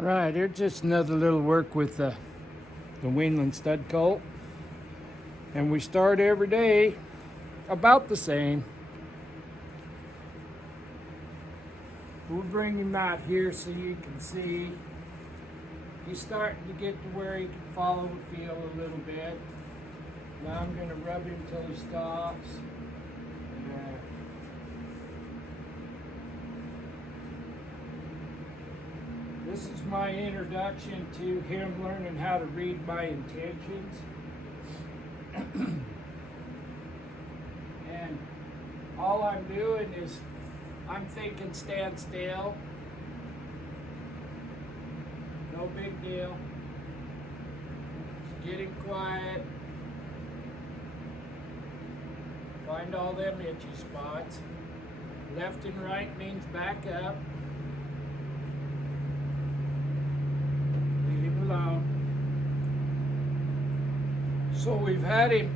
Right, here's just another little work with the weanling stud colt. And we start every day about the same. We'll bring him out here so you can see. He's starting to get to where he can follow the field a little bit. Now I'm going to rub him till he stops. This is my introduction to him learning how to read my intentions. And all I'm doing is I'm thinking stand still. No big deal. Just getting quiet. Find all them itchy spots. Left and right means back up. Leave him alone. So we've had him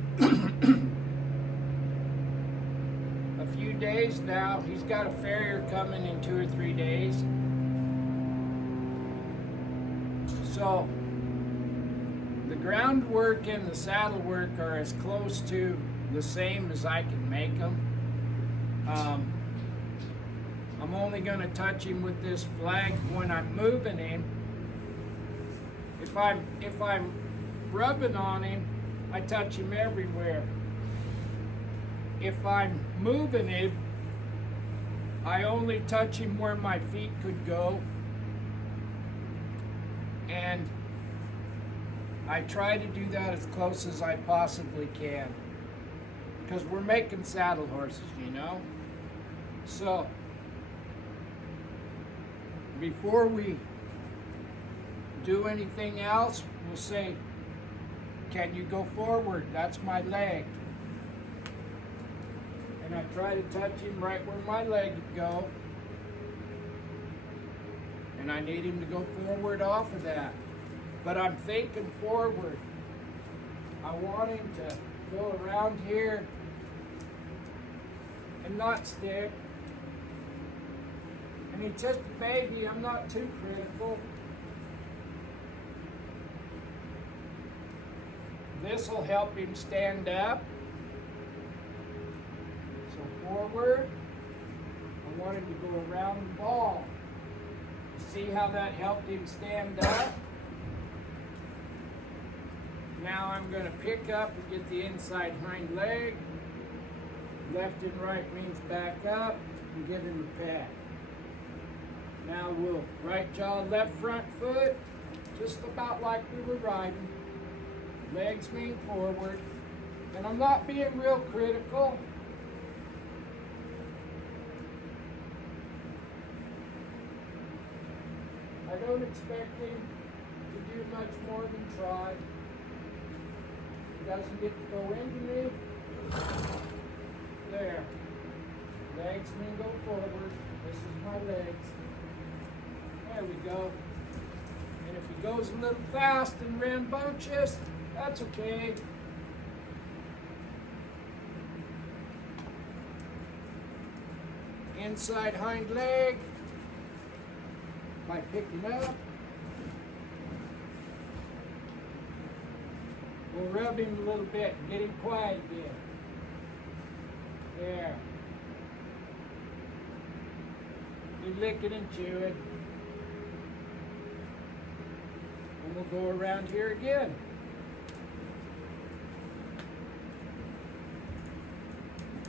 a few days now. He's got a farrier coming in 2 or 3 days. So the groundwork and the saddle work are as close to the same as I can make them. I'm only going to touch him with this flag when I'm moving him. If I'm rubbing on him, I touch him everywhere. If I'm moving him, I only touch him where my feet could go. And I try to do that as close as I possibly can. Because we're making saddle horses, you know? So, before we do anything else, we'll say, can you go forward? That's my leg. And I try to touch him right where my leg would go. And I need him to go forward off of that. But I'm thinking forward. I want him to go around here and not stick. And he's just a baby, I'm not too critical. This will help him stand up. So forward. I want him to go around the ball. See how that helped him stand up? Now I'm going to pick up and get the inside hind leg. Left and right means back up and give him a pat. Now we'll right jaw, left front foot, just about like we were riding. Legs mean forward. And I'm not being real critical. I don't expect him to do much more than try. He doesn't get to go into me. There. Legs mean go forward. This is my legs. There we go. And if he goes a little fast and rambunctious, that's okay. Inside hind leg. By picking up. We'll rub him a little bit and get him quiet again. There. Be licking and chewing. And we'll go around here again.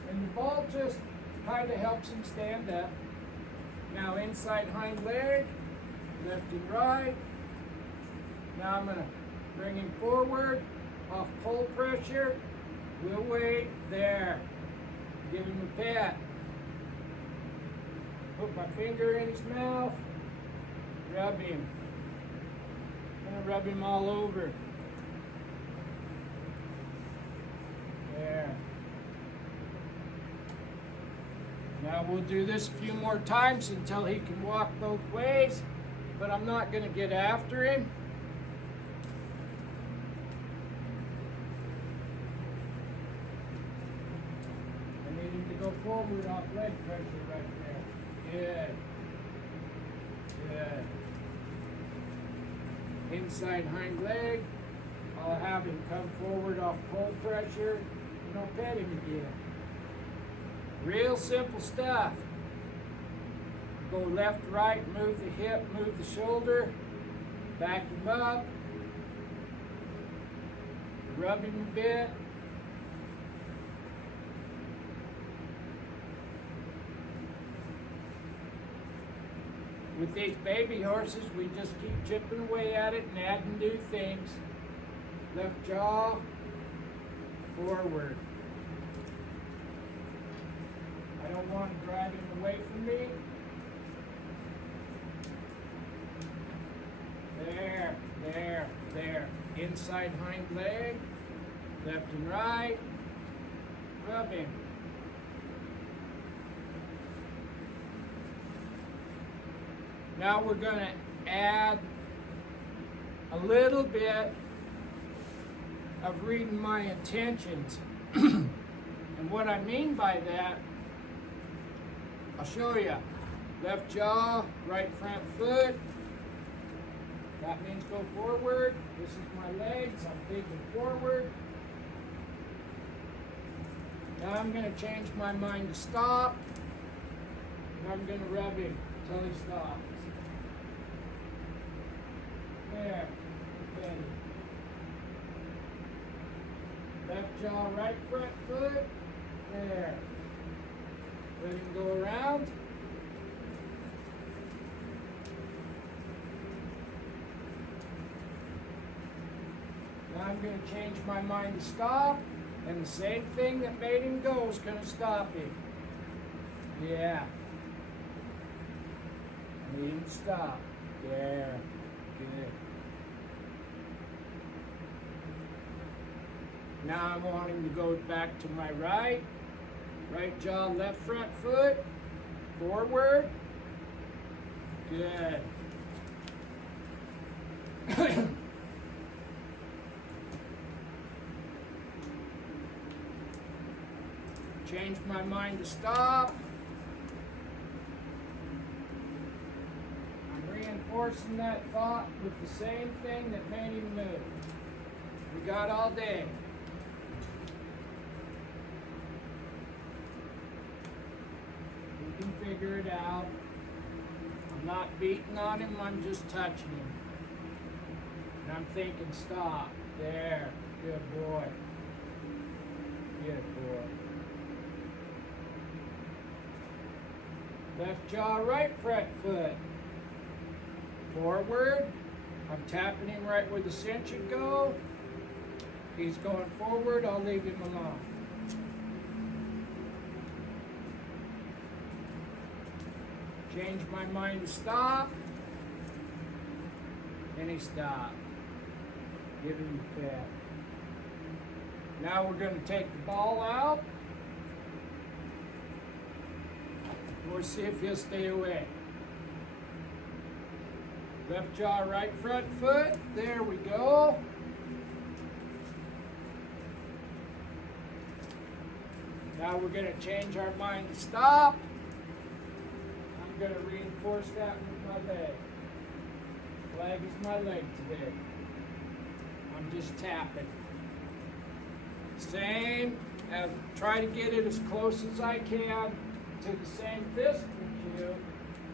And the ball just kind of helps him stand up. Now inside hind leg. Left and right. Now I'm going to bring him forward, off pull pressure. We'll wait, there. Give him a pat. Put my finger in his mouth, rub him. I'm going to rub him all over. There. Now we'll do this a few more times until he can walk both ways. But I'm not going to get after him. I need him to go forward off leg pressure right there. Good. Good. inside hind leg. I'll have him come forward off pull pressure, and I'll pet him again. Real simple stuff. Go left, right, move the hip, move the shoulder, back him up, rub him a bit. With these baby horses, we just keep chipping away at it and adding new things. Left jaw, forward. I don't want to drive him away from me. There, there, there. Inside hind leg, left and right. Rub him. Now we're going to add a little bit of reading my intentions. And what I mean by that, I'll show you. Left jaw, right front foot. That means go forward. This is my legs. I'm thinking forward. Now I'm going to change my mind to stop. And I'm going to rub him until he stops. There. Okay. Left jaw, right front foot. There. Let him go around. Now I'm going to change my mind to stop, and the same thing that made him go is going to stop him. Yeah. Need him to stop. There. Good. Now I want him to go back to my right. Right jaw, left front foot. Forward. Good. Change my mind to stop. I'm reinforcing that thought with the same thing that made him move. We got all day. We can figure it out. I'm not beating on him, I'm just touching him. And I'm thinking stop. There. Good boy. Good boy. Left jaw, right front foot. Forward. I'm tapping him right where the cinch should go. He's going forward, I'll leave him alone. Change my mind to stop. And he stopped. Give him the pat. Now we're going to take the ball out. We'll see if he'll stay away. Left jaw, right front foot. There we go. Now we're going to change our mind to stop. I'm going to reinforce that with my leg. Flag is my leg today. I'm just tapping. Same. Try to get it as close as I can to the same physical cue,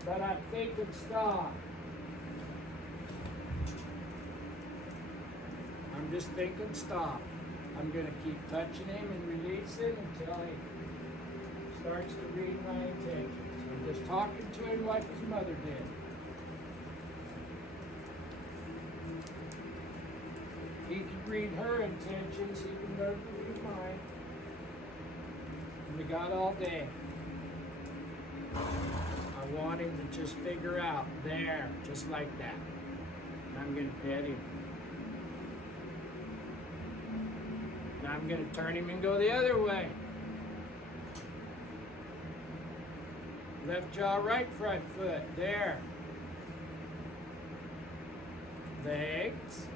but I'm thinking stop. I'm just thinking stop. I'm going to keep touching him and releasing until he starts to read my intentions. I'm just talking to him like his mother did. He can read her intentions, he can learn to read mine. And we got all day. I want him to just figure out, there, just like that. And I'm going to pet him. Now I'm going to turn him and go the other way. Left jaw, right front foot, there. Legs,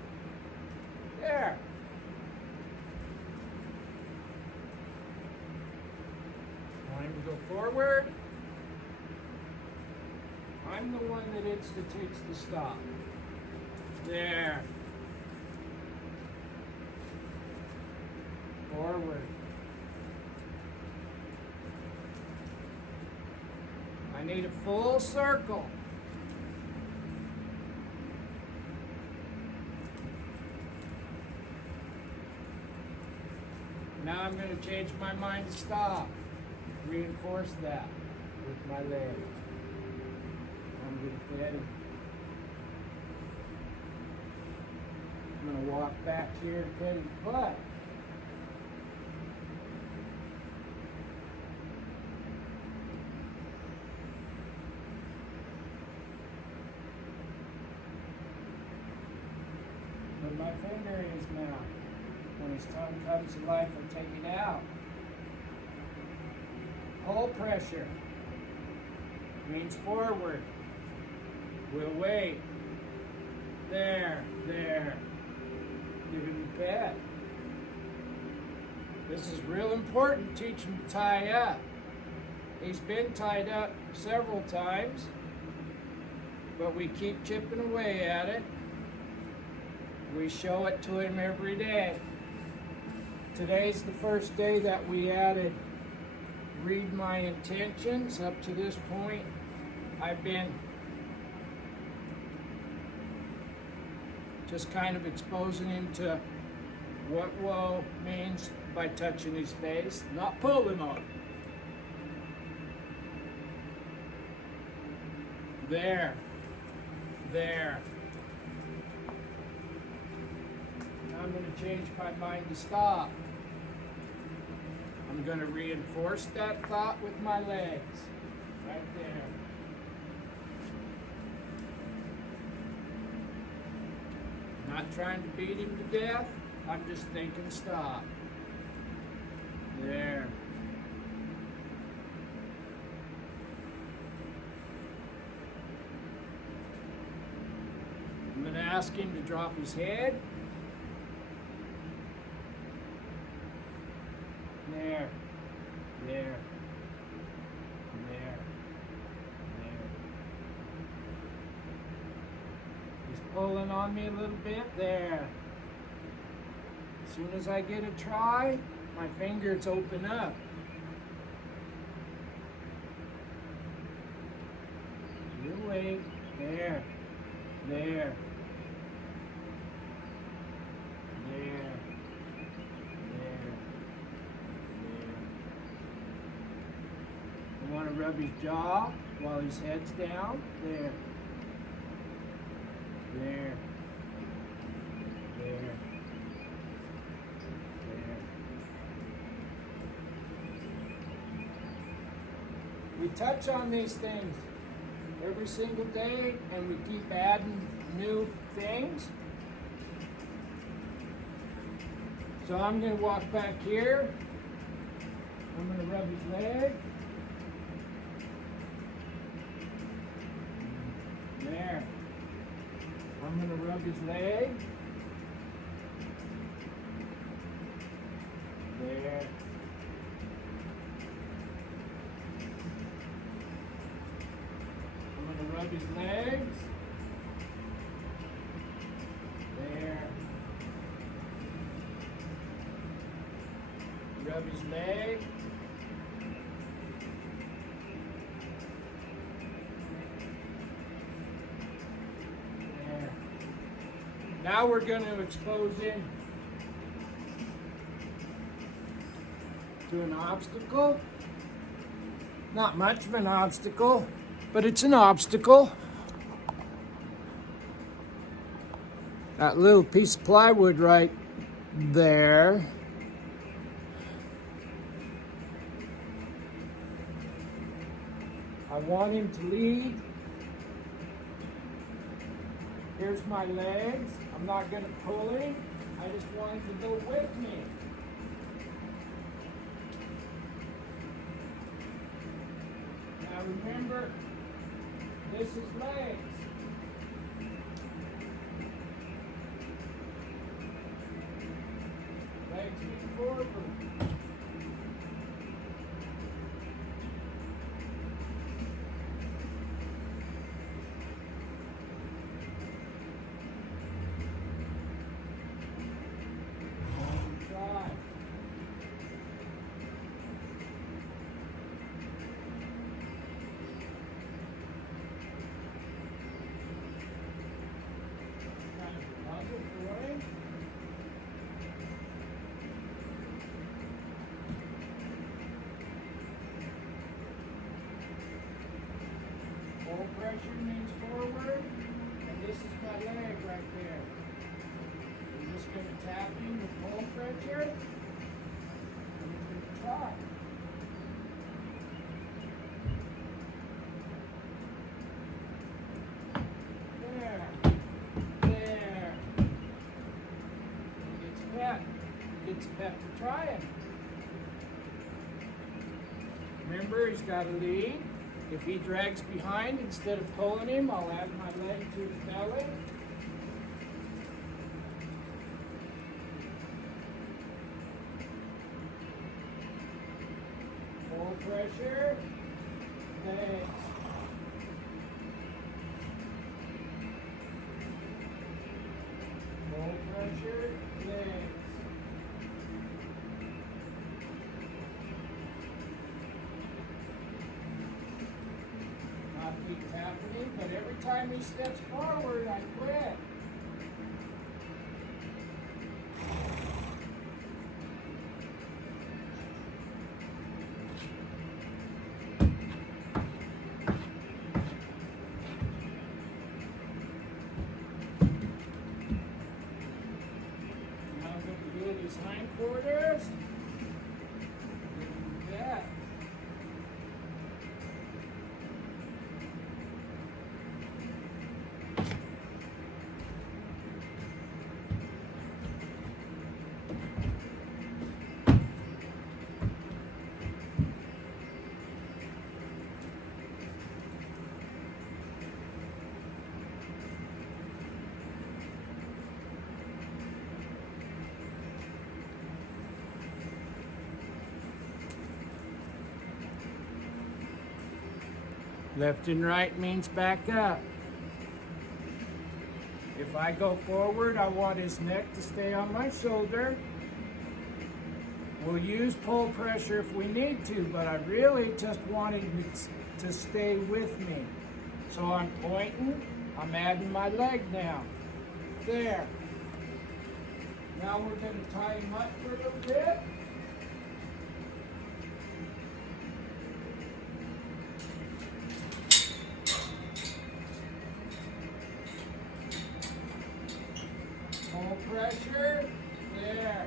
there. Want him to go forward. I'm the one that institutes the stop. There. Forward. I need a full circle. Now I'm going to change my mind to stop. Reinforce that with my leg. I'm going to get it. I'm going to walk back here to pin the butt. Put my finger in his mouth. When his tongue comes to life, I take it out. Pull pressure means forward. We'll wait. There. Give him the pet. This is real important, teach him to tie up. He's been tied up several times, but we keep chipping away at it. We show it to him every day. Today's the first day that we added read my intentions. Up to this point, I've been just kind of exposing him to what whoa means by touching his face, not pulling on. There. Now I'm going to change my mind to stop. I'm going to reinforce that thought with my legs. Right there. Not trying to beat him to death. I'm just thinking stop. There. I'm going to ask him to drop his head. There. He's pulling on me a little bit. There. As soon as I get a try, my fingers open up. You wait. There. I want to rub his jaw while his head's down. There. We touch on these things every single day, and we keep adding new things. So I'm going to walk back here. I'm going to rub his leg. There. I'm going to rub his leg. There. I'm going to rub his legs. There. Rub his leg. There. Now we're going to expose him to an obstacle. Not much of an obstacle, but it's an obstacle. That little piece of plywood right there. I want him to lead. Here's my legs. I'm not going to pull him. I just want him to go with me. Now remember, this is legs. Legs feet forward. pressure means forward, and this is my leg right there. I'm just going to tap in with pull pressure, and we're going to try. There. There. He gets pep. He gets pep to try it. Remember, he's got to lead. If he drags behind, instead of pulling him, I'll add my leg to his belly. Full pressure. Thanks. Full pressure. Thanks. Keeps happening, but every time he steps forward, I quit. Now I'm going to do his hindquarters. Yeah. Left and right means back up. If I go forward, I want his neck to stay on my shoulder. We'll use pull pressure if we need to, but I really just want him to stay with me. So I'm pointing, I'm adding my leg now. There. Now we're going to tie him up for a little bit. Pull pressure, there.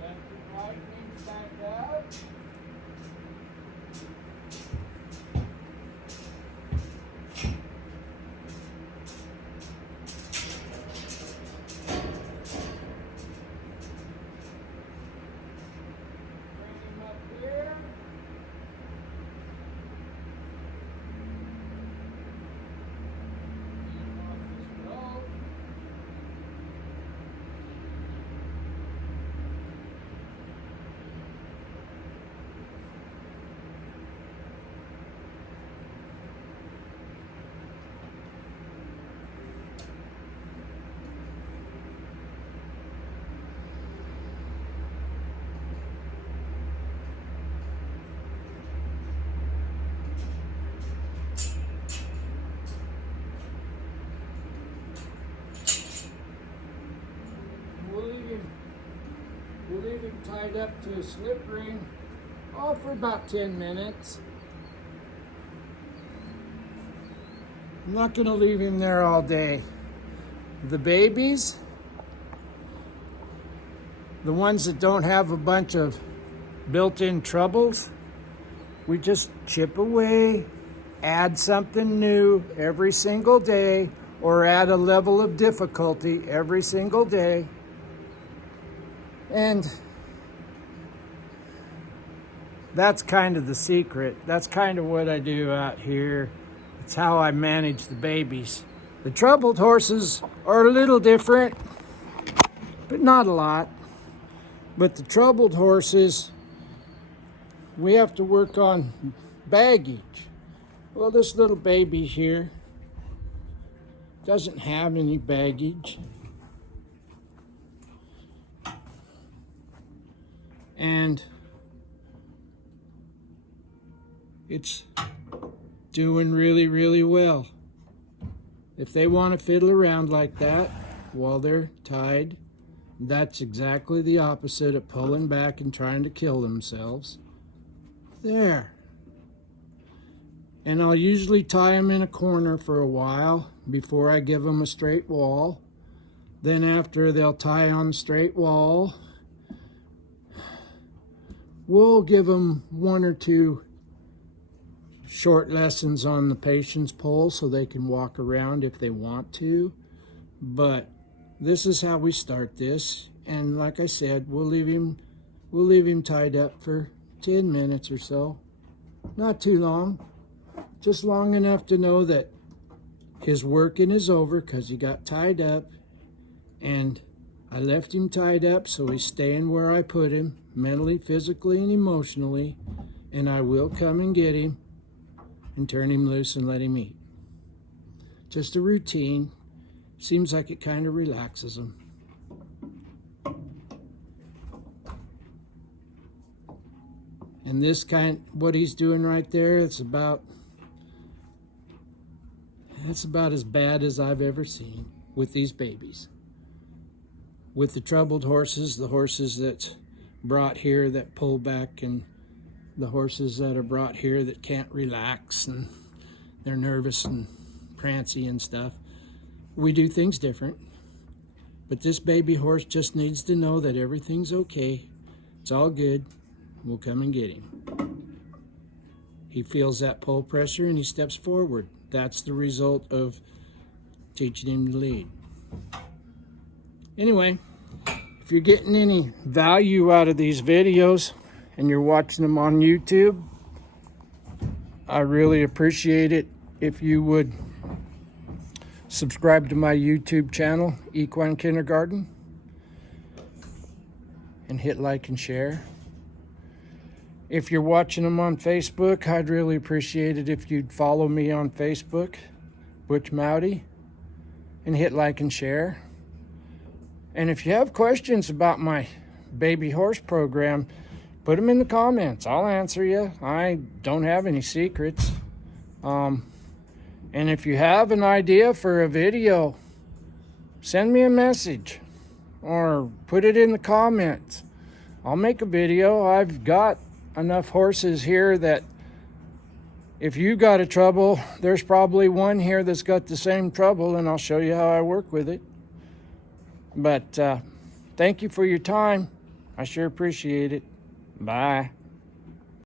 Left and right means back up. We'll leave him tied up to a slip ring, for about 10 minutes. I'm not going to leave him there all day. The babies, the ones that don't have a bunch of built-in troubles, we just chip away, add something new every single day, or add a level of difficulty every single day. And that's kind of the secret. That's kind of what I do out here. It's how I manage the babies. The troubled horses are a little different, but not a lot. But the troubled horses, we have to work on baggage. Well, this little baby here doesn't have any baggage. And it's doing really, really well. If they want to fiddle around like that while they're tied, that's exactly the opposite of pulling back and trying to kill themselves. There. And I'll usually tie them in a corner for a while before I give them a straight wall. Then after they'll tie on the straight wall, we'll give them 1 or 2 short lessons on the patience pole so they can walk around if they want to. But this is how we start this. And like I said, we'll leave him tied up for 10 minutes or so. Not too long. Just long enough to know that his working is over because he got tied up, and I left him tied up so he's staying where I put him, mentally, physically, and emotionally, and I will come and get him and turn him loose and let him eat. Just a routine. Seems like it kind of relaxes him. And this what he's doing right there, that's about as bad as I've ever seen with these babies. With the troubled horses, the horses that's brought here that pull back, and the horses that are brought here that can't relax and they're nervous and prancy and stuff. We do things different. But this baby horse just needs to know that everything's okay. It's all good. We'll come and get him. He feels that pull pressure and he steps forward. That's the result of teaching him to lead. Anyway, if you're getting any value out of these videos and you're watching them on YouTube, I really appreciate it if you would subscribe to my YouTube channel, Equine Kindergarten, and hit like and share. If you're watching them on Facebook, I'd really appreciate it if you'd follow me on Facebook, Butch Mowdy, and hit like and share. And if you have questions about my baby horse program, put them in the comments. I'll answer you. I don't have any secrets. And if you have an idea for a video, send me a message or put it in the comments. I'll make a video. I've got enough horses here that if you got a trouble, there's probably one here that's got the same trouble, and I'll show you how I work with it. But thank you for your time. I sure appreciate it. Bye.